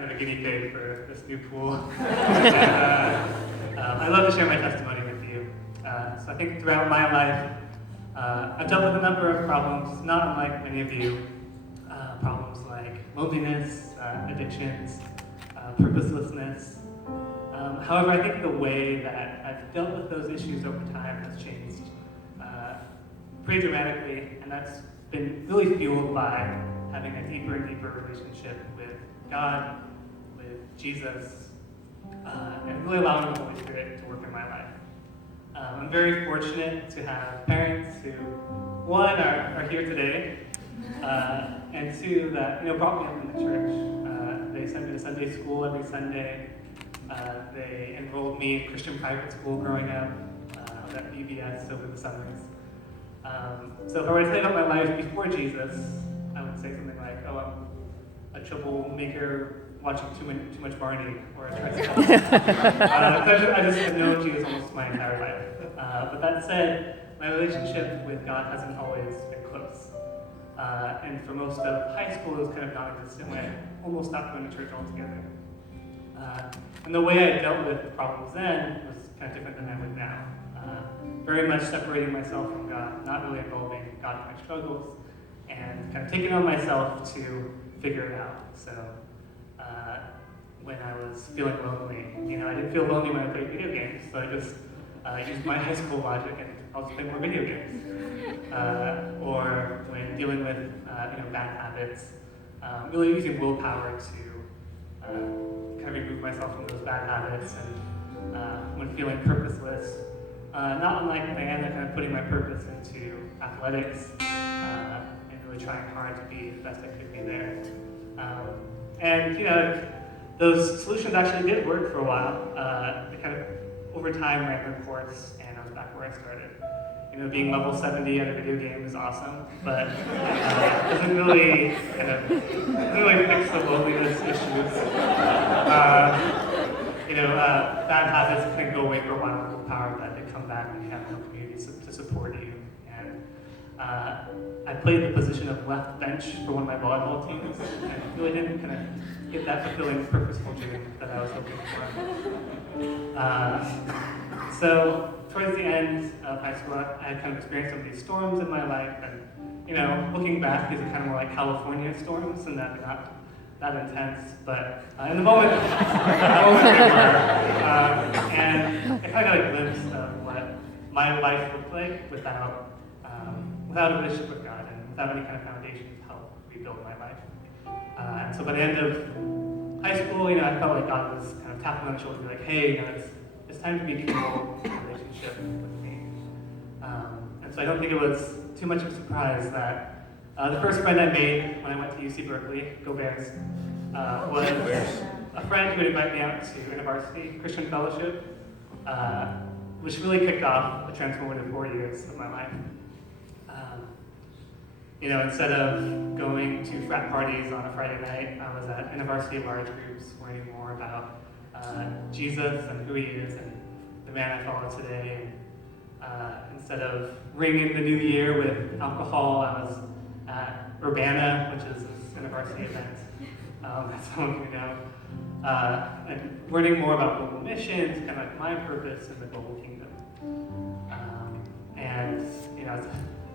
kind of a guinea pig for this new pool. And, I love to share my testimony with you. So I think throughout my life, I've dealt with a number of problems, not unlike many of you. Problems like loneliness, addictions, purposelessness. However, I think the way that I've dealt with those issues over time has changed pretty dramatically, and that's been really fueled by having a deeper and deeper relationship with God, with Jesus, and really allowing the Holy Spirit to work in my life. I'm very fortunate to have parents who, one, are here today, and two, that brought me up in the church. They sent me to Sunday school every Sunday. They enrolled me in Christian private school growing up. I was at VBS over the summers. So if I were to tell you about my life before Jesus, I would say something like, oh, I'm a troublemaker watching too much Barney or a tricycle. I just have known Jesus almost my entire life. But that said, my relationship with God hasn't always been close. And for most of high school, it was kind of non-existent when I almost stopped going to church altogether. And the way I dealt with the problems then was kind of different than I would now. Very much separating myself from God, not really involving God in my struggles, and kind of taking on myself to figure it out. So when I was feeling lonely, I didn't feel lonely when I played video games, so I just used my high school logic and I'll just play more video games. Or when dealing with bad habits, really using willpower to kind of remove myself from those bad habits, and when feeling purposeless, not unlike Diana, kind of putting my purpose into athletics and really trying hard to be the best I could be there. And those solutions actually did work for a while. They kind of over time ran their course, and I was back where I started. Being level 70 at a video game is awesome, but it doesn't really fix the loneliness issues. Bad habits can go away for a while with willpower, but they come back when you have no community to support you. And I played the position of left bench for one of my volleyball teams, and really didn't kind of get that fulfilling, purposeful dream that I was hoping for. So towards the end of high school, I had kind of experienced some of these storms in my life, and looking back, these are kind of more like California storms, and that they're not that intense, but in the moment, they were. And I kind of got a glimpse of what my life looked like without a relationship with God and without any kind of foundation to help rebuild my life. And so by the end of high school, I felt like God was kind of tapping on the shoulder, like, hey, it's time to rekindle a relationship with me. And so I don't think it was too much of a surprise that the first friend I made when I went to UC Berkeley, go Bears, was a friend who would invite me out to InterVarsity Christian Fellowship, which really kicked off the transformative 4 years of my life. Instead of going to frat parties on a Friday night, I was at InterVarsity large groups learning more about Jesus and who he is and the man I follow today. And instead of ringing the new year with alcohol, I was at Urbana, which is this InterVarsity event that someone can know, and learning more about global missions, kind of like my purpose in the global kingdom.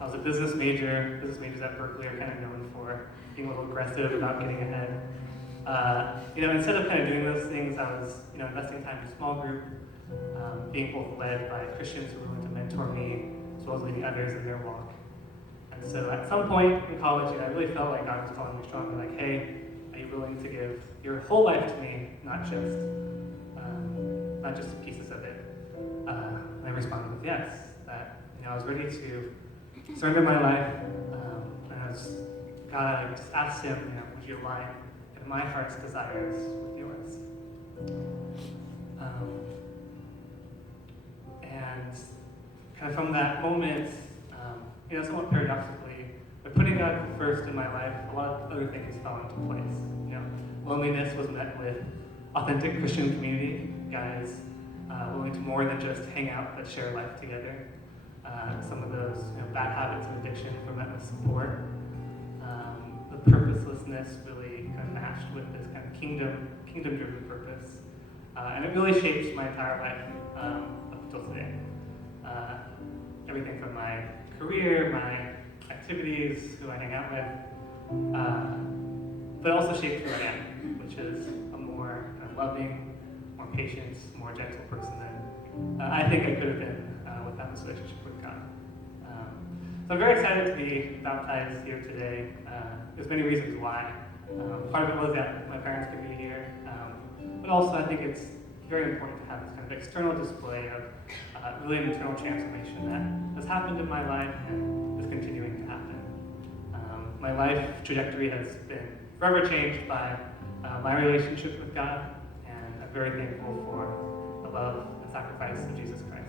I was a business major. Business majors at Berkeley are kind of known for being a little aggressive about getting ahead. Instead of kind of doing those things, I was investing time in a small group, being both led by Christians who were willing to mentor me, as well as leading others in their walk. And so at some point in college, I really felt like God was calling me strongly, like, hey, are you willing to give your whole life to me, not just pieces of it? And I responded with yes, that I was ready to surrender my life, and I just asked him, would you align my heart's desires with yours? And kind of from that moment, somewhat paradoxically, by putting God first in my life, a lot of other things fell into place. Loneliness was met with authentic Christian community, guys willing to more than just hang out, but share life together. Some of those bad habits and addictions were met with support. the purposelessness really kind of matched with this kind of kingdom-driven purpose. And it really shapes my entire life up until today. Everything from my career, my activities, who I hang out with, but also shapes who I am, which is a more kind of loving, more patient, more gentle person than I think I could have been without this relationship with God. So I'm very excited to be baptized here today. There's many reasons why. Part of it was that my parents could be here, but also I think it's very important to have this kind of external display of really an internal transformation that has happened in my life and is continuing to happen. My life trajectory has been forever changed by my relationship with God, and I'm very thankful for the love and sacrifice of Jesus Christ.